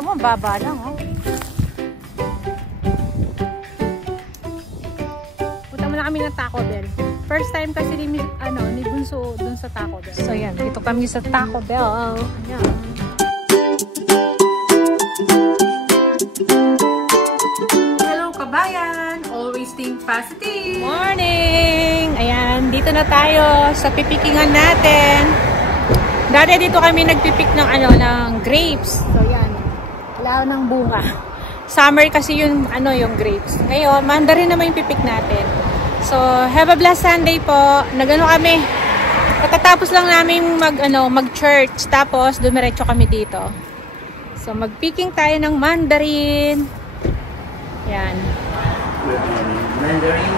Tignan mo, baba lang, oh. Punta muna kami ng Taco Bell. First time kasi ni Bunso dun sa Taco Bell. So yan, dito kami sa Taco Bell. Ayan. Hello kabayan! Always think positive! Morning! Ayan, dito na tayo sa pipikingan natin. Dati dito kami nagpipik ng ng grapes. So yan, wala ng bunga. Summer kasi yung yung grapes. Ngayon, mandarin naman yung pipik natin. So, have a blessed Sunday po. Nagano kami. Pagkatapos lang namin mag-church. Tapos, dumiretso kami dito. So, mag-picking tayo ng mandarin. Yan. Mandarin.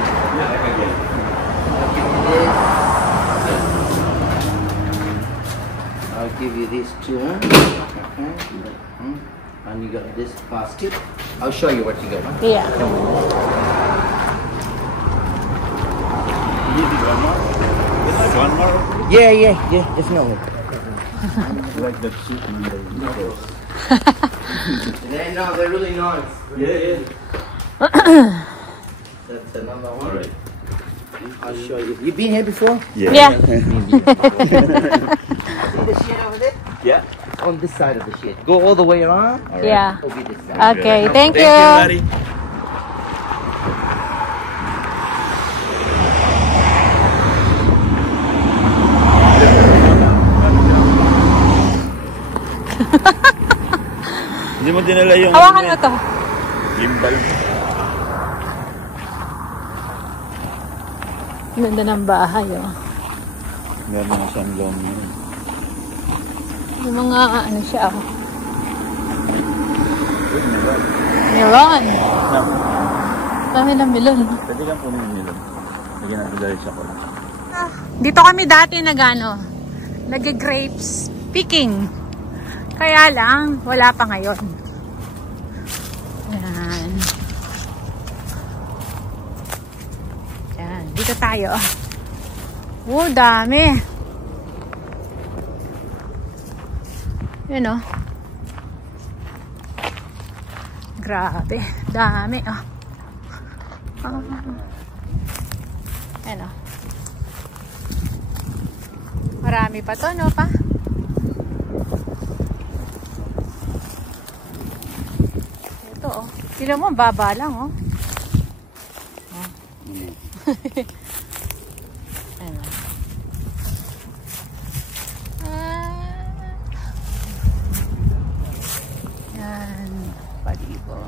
I'll give you this too. And you got this basket. I'll show you what you got. Yeah. One more? Yeah, definitely. Like that soup mandarin. They're really nice. Yeah. That's the number one. Right. I'll show you. You been here before? Yeah. See the shed over there? Yeah. On this side of the shed. Go all the way around. All right. Yeah. It'll be this side. Okay, thank you. Larry. Hindi mo dinala yung Hawakan mo to. gimbal. Ganda ng bahay, oh. Meron na siyang long yun. Yung mga siya, oh. Good, melon. Melon. No. Dami ng melon. Pwede kang punin yung melon. Lagyan natin dahil siya ko. Dito kami dati nag-grapes picking. Kaya lang, wala pa ngayon. Ayan. Ayan, dito tayo. Oh, dami. Yun, oh. Grabe, dami, oh. Ayan, oh. Marami pa to, no, pa? Ito, oh. Tignan mo, baba lang, oh. Oh. Ayan, oh. Yan. Palibo.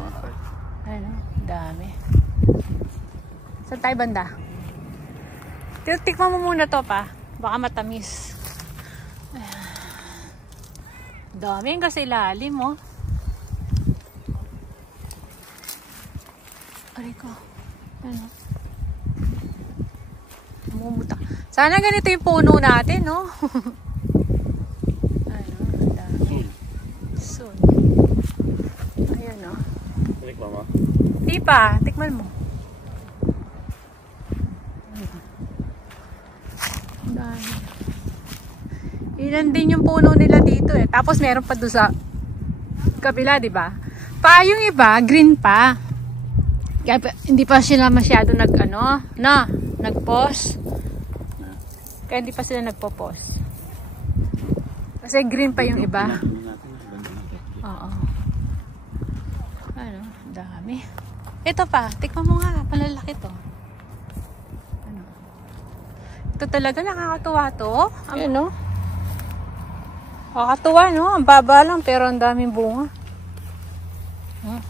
Ayan, oh. Dami. Saan tayo banda? Tikman mo muna to, pa. Baka matamis. Ayan. Dami kasi ilalim, oh. Aray ko. Ano? Mumuta. Sana ganito yung puno natin, no? Ano? Dami. Soon. Ayan, no? Tikman mo? Di pa. Tikman mo. Dami. Ilan din yung puno nila dito, eh. Tapos meron pa doon sa kabila, di ba? Pa yung iba, green pa. Kaya hindi pa sila masyado nag-pause. Kaya hindi pa sila nagpo-pause. Kasi green pa yung iba. Oo. Ano, dami. Ito pa, tikman mo nga, palalaki to. Ano? Ito talaga nakakatuwa to. Ano, no? Nakakatuwa, no? Ang baba lang pero ang daming bunga. Oh.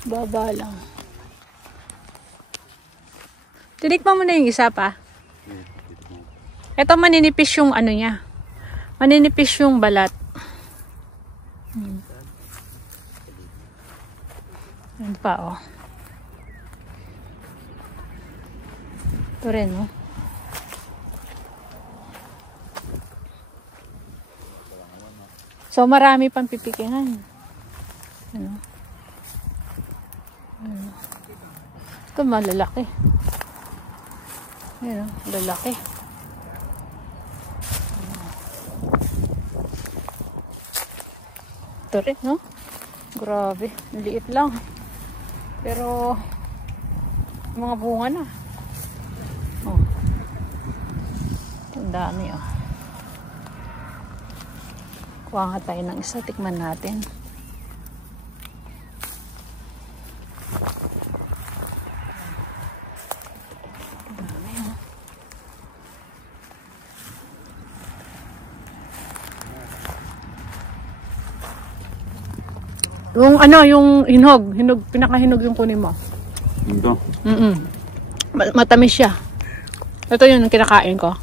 Baba lang. Tinikman mo na yung isa pa. Ito maninipis yung niya. Maninipis yung balat. Yan pa, oh. Ito rin, oh. So, marami pang pipikingan. Ano? Ito malalaki. Ayan, lalaki. Ito rin, no? Grabe, liit lang. Pero, mga bunga na. Oh. Ang dami, oh. Kuha nga tayo ng isa, tikman natin. Dami, oh. Yung ano, yung hinog, pinakahinog yung kunin mo. Ito. Matamis siya. Ito yun ang kinakain ko.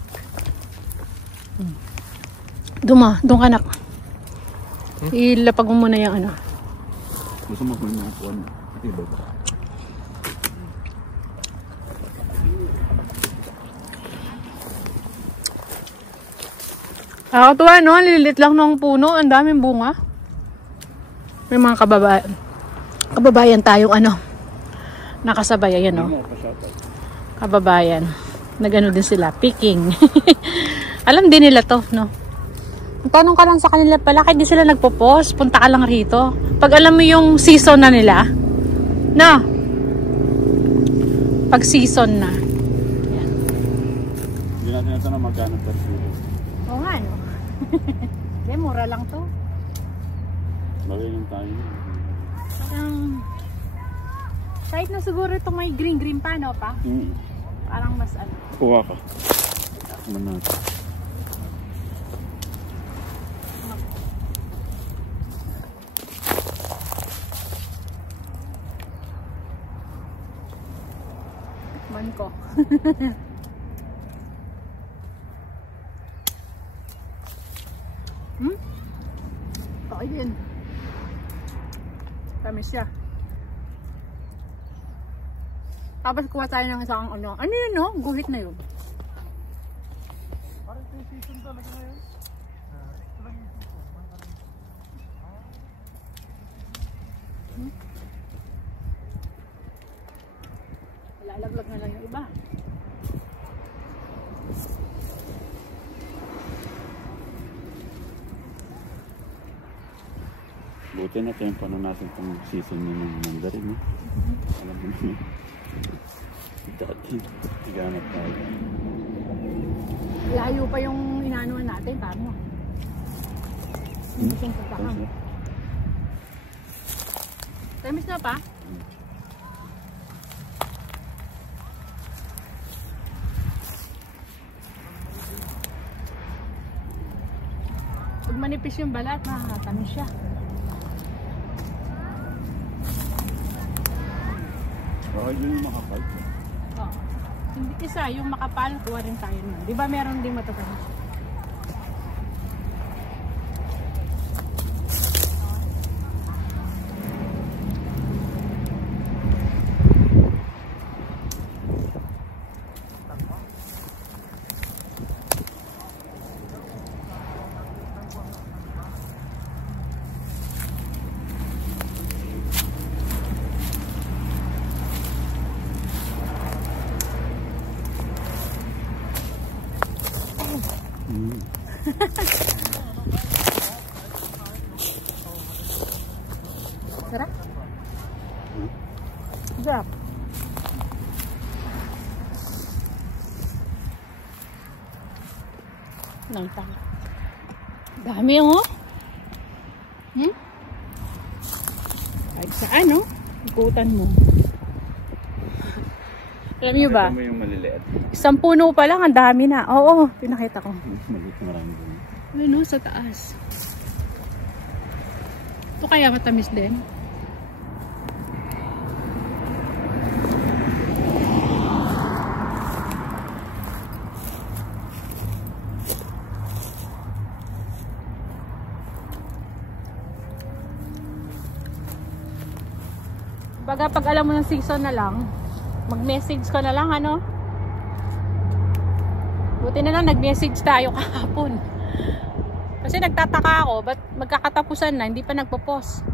Doon ka nak. Ilapag mo muna yung ano. Gusto mo kung yung kuwan. Iba ba? Nakakatuwa, no? Lilit lang ng puno. Ang daming bunga. May mga kababayan tayong ano. Nakasabay. Ayan, no? Kababayan. Nagano din sila. Picking. Alam din nila to, no? Tanong ka lang sa kanila pala, kaya di sila nagpo-post. Punta ka lang rito. Pag alam mo yung season na nila, no? Pag season na. Yan. Hindi natin ito na magkano per kilo. Oo nga, no? Hindi, mura lang to. Bagay lang tayo. Parang, kahit na siguro ito may green-green pa, no pa? Parang mas ano. Kuha ka. Ano natin? Man ko. Okay din. Tamis siya. Tapos kuha tayo ng isang ano. Ano yun, no? Guhit na yun. Parang ito yung season talaga ngayon. Lalaglag na lang yung iba. Buti na tempo na natin itong season nyo ng mandarin. Eh. Alam mo naman. Dati, tiganap tayo. Layo pa yung inanuan natin. Paano? Hindi siyang kakam. Tamis na pa? Pag manipis yung balat, nakakatamis siya. Baka yun yung makapal. Oo. Hindi isa, yung makapal, kuha rin tayo nun. Di ba meron din matatamis? Sarap? Sarap. Nangtang. Dami, oh. Kahit saan, no? Ikutan mo. Alam nyo ba? Ito mo yung maliliit. Isang puno pa lang, ang dami na. Oo, pinakita ko. Maliit, marami doon. Ano, sa taas. Ito kaya matamis din. Baga pag alam mo ng season na lang, mag-message ka na lang, ano? Buti na lang nag-message tayo kahapon. Kasi nagtataka ako, ba't magkakatapusan na, hindi pa nagpo-post.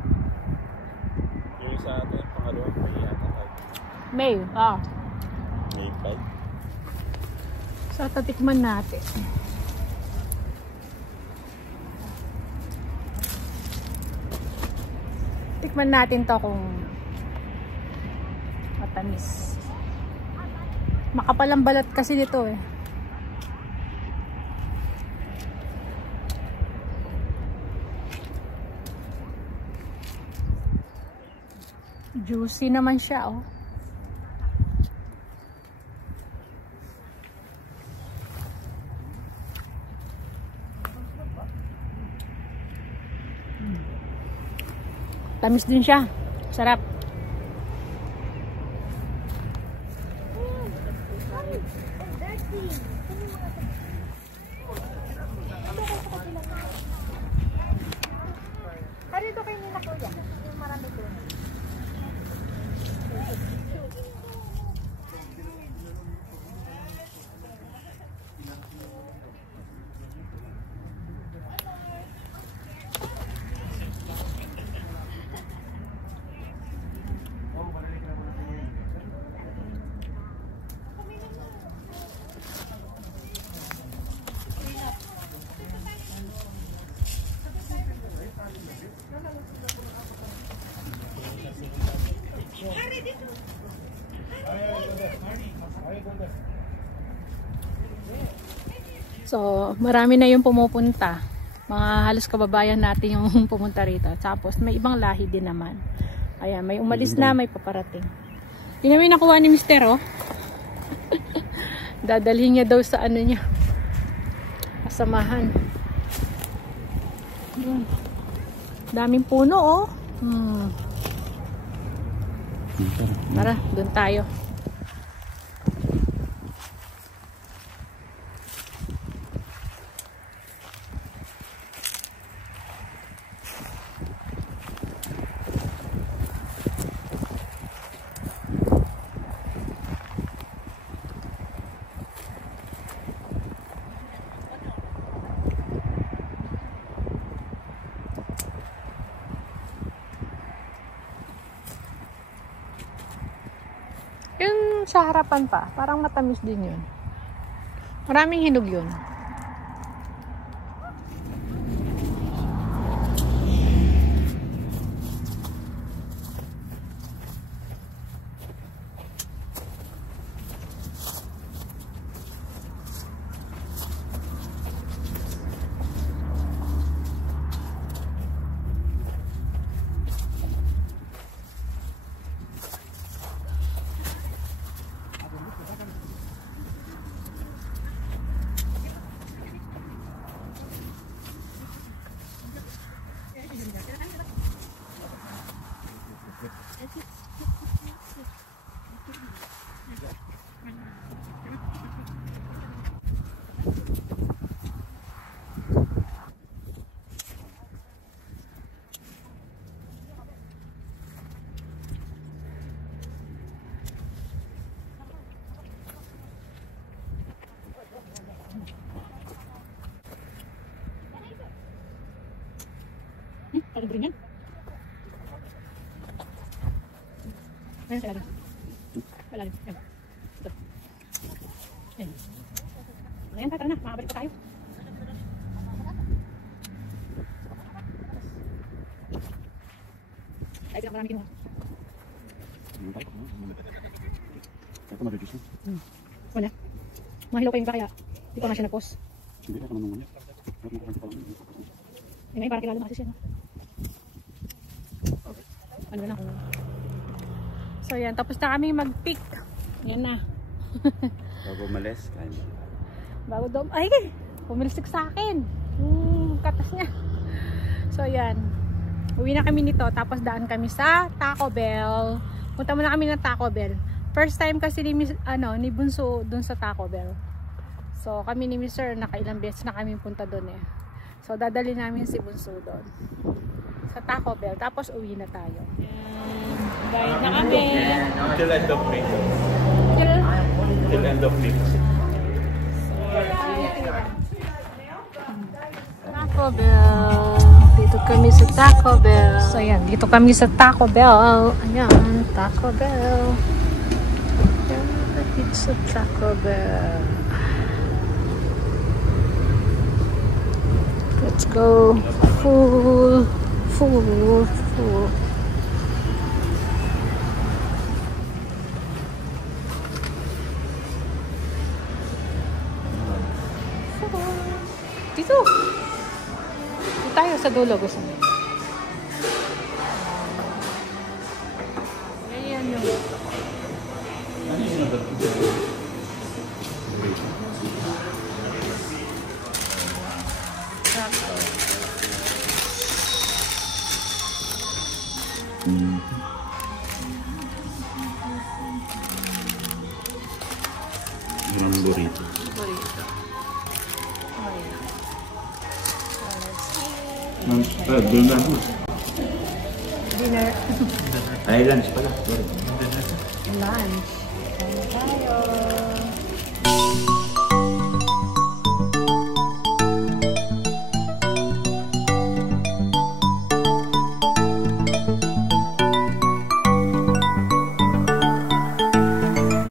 Yung sa atin, pangalawang May yata tayo. May, May 5. So, tatikman natin. Tikman natin to kung matamis. Makapal ang balat kasi nito eh. Juicy naman siya, oh. Tamis din siya. Sarap. Dito kayo nila ko dyan. Yung marami doon. So, marami na yung pumupunta. Mga halos kababayan natin yung pumunta rito. Tapos, may ibang lahi din naman. Ayan, may umalis na, may paparating. Yun namin nakuha ni Mister, oh. Dadalhin niya daw sa ano niya. Kasamahan. Daming puno, oh. Tara, doon tayo. Yung sa harapan pa, parang matamis din yun. Maraming hinog yun. Parang green yan. Ayan sa lalim. Malalim. Ayan. Ito. Ayan. Ayan, tara na. Makabalik pa tayo. Ay, pinakamarami kinuha. Ito ma-reduce na. Wala. Mahilaw pa yung iba kaya di ko na siya na-post. Hindi na ka naman muna. Ngayon para kilala na kasi siya, no? Ano na kung... So yan, tapos na kami mag-pick. Yan na. Bago umalis, kain. Bago daw... Ay! Pumilisik sa akin. Katas niya. So yan. Uwi na kami nito. Tapos daan kami sa Taco Bell. Punta muna kami ng Taco Bell. First time kasi ni Bunso dun sa Taco Bell. So kami ni Mr. nakailang beses na kami punta dun eh. So dadali namin si Bunso doon sa Taco Bell. Tapos uwi na tayo. Bayad na kami. Till end of week. Till end of week. Taco Bell. Dito kami sa Taco Bell. So yan, dito kami sa Taco Bell. Ayan, Taco Bell. Dito sa Taco Bell. Let's go. Full. Dito. Dito tayo sa dulo. Gusto mo. Yan yung... Ano yung nagatuloy? Yung burrito. Burrito. Okay. Doon na ako. Dinner. Ay, lunch pala. Sorry. Lunch. Kain tayo.